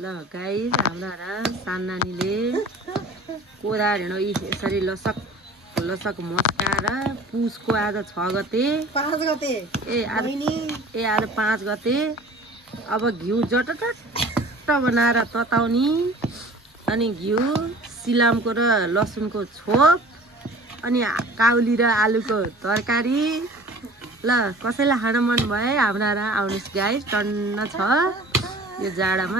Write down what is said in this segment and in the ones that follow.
ल गाइस हाम्रा सानो नानीले कोरा ढेँडो यसरी लसक लसक मस्काएर पुसको आज 6 गते 5 गते आज 5 गते अब घिउ जटटट बनाएर तताउने अनि घिउ सिलामको र लसुनको छोप अनि काउली र आलुको तरकारी ल कसैलाई खान मन भए हाम्रा आउनुस् गाइस टन्न छ यो जाडामा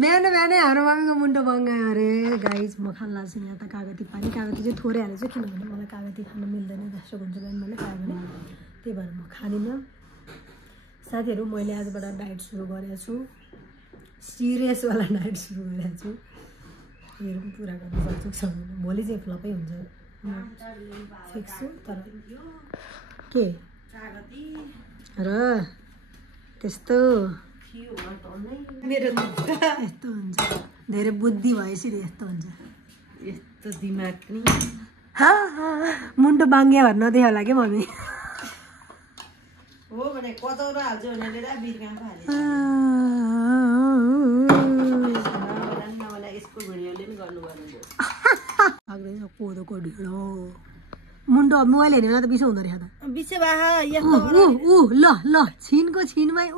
बिहान बिहानै हाम्रो मम्मीको मुन्टो बङ्गायो अरे गाइस म खान लाग्छ यहाँ त कागती पानी कागती चाहिँ थोरै हालेको छु किनभने मलाई कागती खान मिल्दैन ग्यास्ट्रिक हुन्छ बिहान मैले खायो भने त्यही भएर म खादिनँ साथीहरू मैले आजबाट डाइट सुरु गरेको छु सिरियसवाला डाइट सुरु गरेको छु हेरौँ पुरा गर्न सक्छु सक्दैन भोलि चाहिँ फ्लपै हुन्छ फिक्स छु तर के र त्यस्तो मेरो यस्तो हुन्छ धेरै बुद्धि भएपछि यस्तो हुन्छ यस्तो दिमाग नि मुन्टो बाङ्ग्या भएर नदेख होला क्या मम्मी हो भने कचौरा हाल्छु भनेर बिर्गाम हाले यसको भिडियोले पनि गर्नुपर्ने भयो लाग्दैछ कोदोको ढिँडो मुन्टो मोबाइल हेर्ने बेला त बिसो हुँदो रहेछ त बिसे बाहा ल ल छिनको छिनमै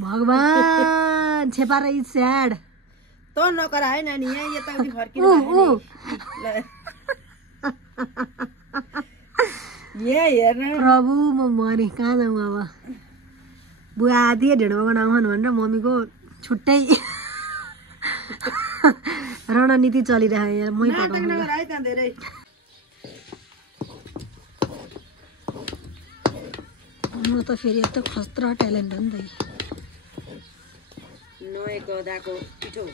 भगवान छेपार इज स्याड त नकर है नानी यहाँ यताउति फर्किनु यहाँ हेर्न प्रभु म मरे कहाँ जाउँ अब बुवा आदि ढिँडो बनाउनु भनेर मम्मीको छुट्टै रणनीति चलिरहेको यहाँ मै पकाउनु म त फेरि यस्तो खस्त्र ट्यालेन्ट हो नि त गदाको पिठो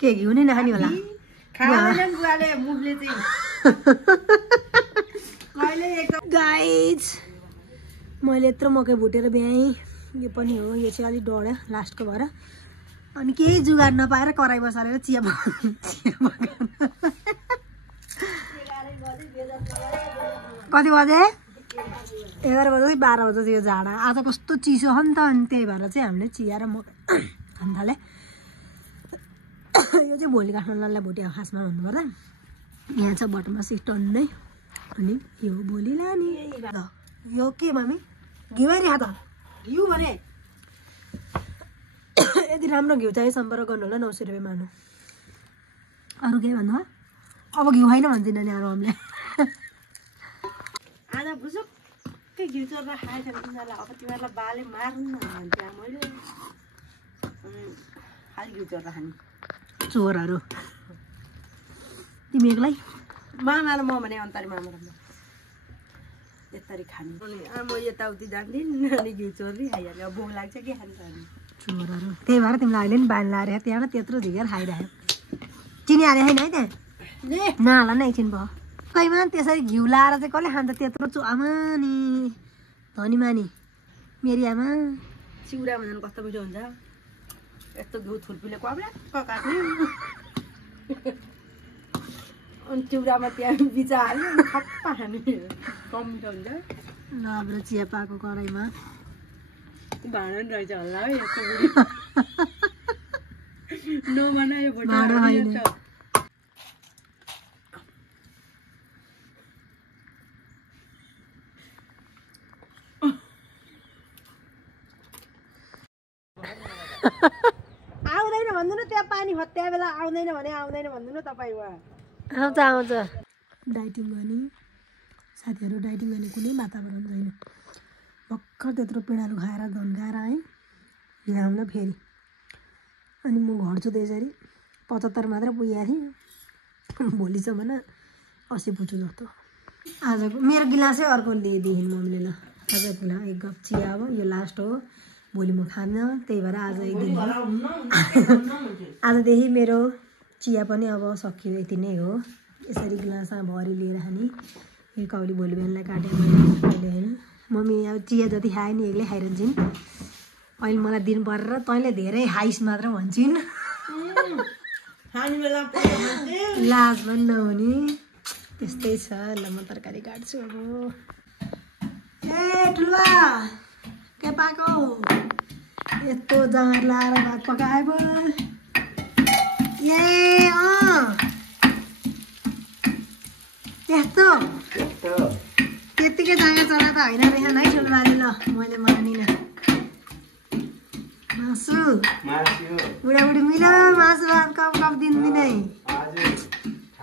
के घिउ नै नखाने होला गाइज मैले यत्रो मकै भुटेर भ्याएँ यो पनि हो यो चाहिँ अलिक डढ्यो लास्टको भएर अनि केही जुगाड नपाएर कराई बसालेर चिया कति बजे 11 बजे 12 बजे यो जाडा आज कस्तो चिसो हो नि त अनि त्यही भएर चाहिँ हामीले चिया र मकै खान थाले यो चाहिँ भोलि काठमाडौँलाई भुट्यो खासमा भन्नुपर्दा यहाँ छ बटमास टन्नै अनि यो भोलि लाने यो के मम्मी घिउ आइरहेको त घिउ भने यदि राम्रो घिउ चाहियो सम्पर्क गर्नु होला 900 रुपियाँ मानु अरू केही भन्नु अब घिउ होइन भन्दिनँ नि अरू हामीले आज बुझुक्कै घिउ चोर्दा खाएछ तिमीहरूलाई अब तिमीहरूलाई बाले मार्नु न भन्थ्यो मैले खालि घिउ चोर्दा खाने चोरहरू तिमी एक्लै मामा र म भने अन्तारी मामा र म यतारी खाने म यताउति जान्दिनँ अनि घिउ चोर्दै खाइहाल्यो अब भोक लाग्छ के खान्छ अनि चोरहरू त्यही भएर तिमीलाई अहिले नि बानी लाएर त्यहाँ त्यत्रो झिकेर खाइरहेको चिनी हाले छैन है त्यहाँ नहाला नै एकछिन भयो कैमा त्यसरी घिउ लाएर चाहिँ कसले खान्छ त्यत्रो आमा नि धनी मानी मेरी आमा चिउरा भन्नु कस्तो मिठो हुन्छ यस्तो घिउ थुर्पीले कब्ल्याक्क काट्ने अनि चिउरामा त्यहाँ बिचा हाल्यो खप्पा खाने कम मिठो हुन्छ राम्रो चिया पाएको कराईमा भाँडा नि रहेछ होला है यस्तो बुढी नबनायो भाँडा होइन आउँदैन भन्नु न त्यहाँ पानी हत्या बेला आउँदैन भने आउँदैन भन्नु न तपाईँ आउँछ आउँछ डाइटिङ गर्ने साथीहरू डाइटिङ गर्ने कुनै वातावरण छैन भर्खर त्यत्रो पिँडालु खाएर धन्काएर आएँ ल्याउन फेरि अनि म घट्छु त्यसरी 75 मात्र पुगेको थिएँ भोलिसम्म 80 पुग्छु जस्तो आजको मेरो गिलासै अर्को ल्याइदिएँ मम्मीले ल आजको एक कप चिया अब यो लास्ट हो भोलि म खान्न त्यही भएर आज एक दिन आजदेखि मेरो चिया पनि अब सकियो यति नै हो यसरी गिलासमा भरि लिएर खाने यो काउली भोलि बिहानलाई काटेर मैले होइन मम्मी अब चिया जति खायो नि एक्लै खाइरहन्छन् अहिले मलाई दिन परेर तैँले धेरै हाइस मात्र भन्छन् लाज पनि नहुने त्यस्तै छ ल म तरकारी काट्छु अब ए ठुला के पाको यस्तो जँगार लाएर भात पकाए पो ए त्यस्तो त्यत्तिकै जाँगर चला त होइन रहेछ है ठुलो बाजे ल मैले मानिनँ मासु बुढाबुढी मिल्यो मासु भात कप कप दिँदिनै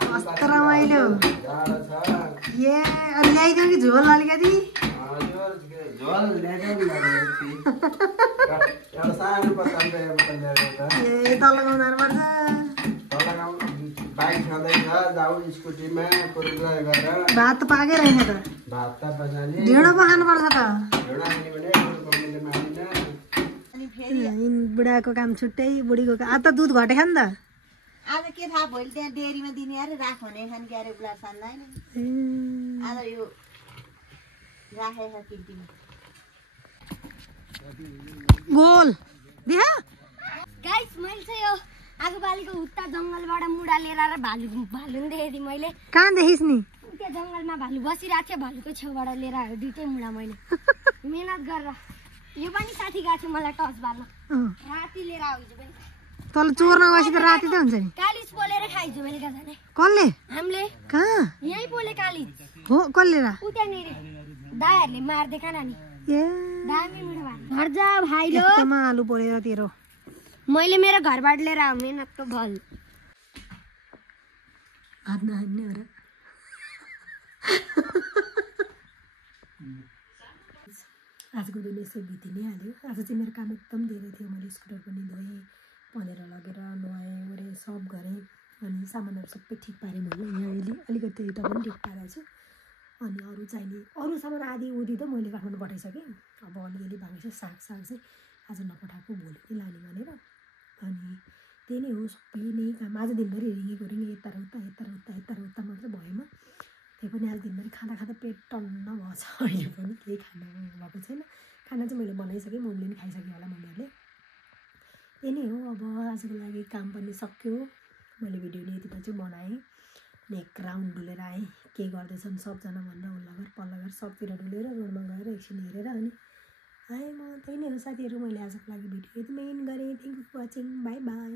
कस्तो रमाइलो ए अलि ल्याइदिउँ कि झोल अलिकति ए तल लगाउनु पर्छ भात त पाकै रहेन त ढिँडो पो खानुपर्छ त बुढाको काम छुट्टै बुढीको काम आज त दुध घटेछ नि त आज के थाहा भोलि त्यहाँ डेरीमा दिने अरे राख भने खाने क्यारे बुला सान्दैन आज यो राखेछ किन्तीमा गोल देखा गाइस मैले चाहिँ यो आगोपालीको उत्ता जङ्गलबाट मुढा लिएर आएर भालु नि देखेको थिएँ मैले कहाँ देखिस् नि त्यो जङ्गलमा भालु बसिरहेको थियो भालुको छेउबाट लिएर आयो दुइटै मुढा मैले मेहनत गरेर यो पनि साथी गएको थियो मलाई टच बाल्न राति लिएर आयो हिजो पनि तल चोर्न गएपछि त राति त हुन्छ नि कालिज पोलेर खाइजो मैले जाने कसले हामीले कहाँ यही पोले कालिज हो कसले र उतानेर दाइहरूले मार्दै नानी ए दामी मुढा भालु घर जा भाइलो एकदम आलु पोलेर तेरो मैले मेरो घरबाट लिएर आऊ मेहनतको फल हात नहान्ने हो र आजको दिन यसो बिति नै हाल्यो आज चाहिँ मेरो काम एकदम धेरै थियो मैले स्कुटर पनि धोएँ पनेर लगेर नुहाएँ ओरेँ सब गरेँ अनि सामानहरू सबै ठिक पारेँ मैले यहाँ अलिकति यता पनि ठिक पारेको छु अनि अरू चाहिने अरू सामान आधी उधी त मैले काठमाडौँ पठाइसकेँ अब अलिअलि भएको छ साग चाहिँ आज नपठाएको भोलि नै लाने भनेर अनि त्यही नै हो सबै नै काम आज दिनभरि रिङेको यता र उता मात्र भएमा त्यही पनि आज दिनभरि खाँदा पेट टन्न भएको छ अहिले पनि केही खाना भएको छैन खाना चाहिँ मैले बनाइसकेँ मम्मीले पनि खाइसकेँ होला मम्मीहरूले त्यही नै हो अब आजको लागि काम पनि सक्यो मैले भिडियो नि यतिमा चाहिँ बनाएँ अनि एक राउन्ड डुलेर आएँ के गर्दैछन् सबजना भनेर उल्ला घर पल्ला घर सबतिर डुलेर रोडमा गएर एकछिन हेरेर अनि आएँ म त्यही नै हो साथीहरू मैले आजको लागि भिडियो यतिमै गरेँ thank you for watching bye by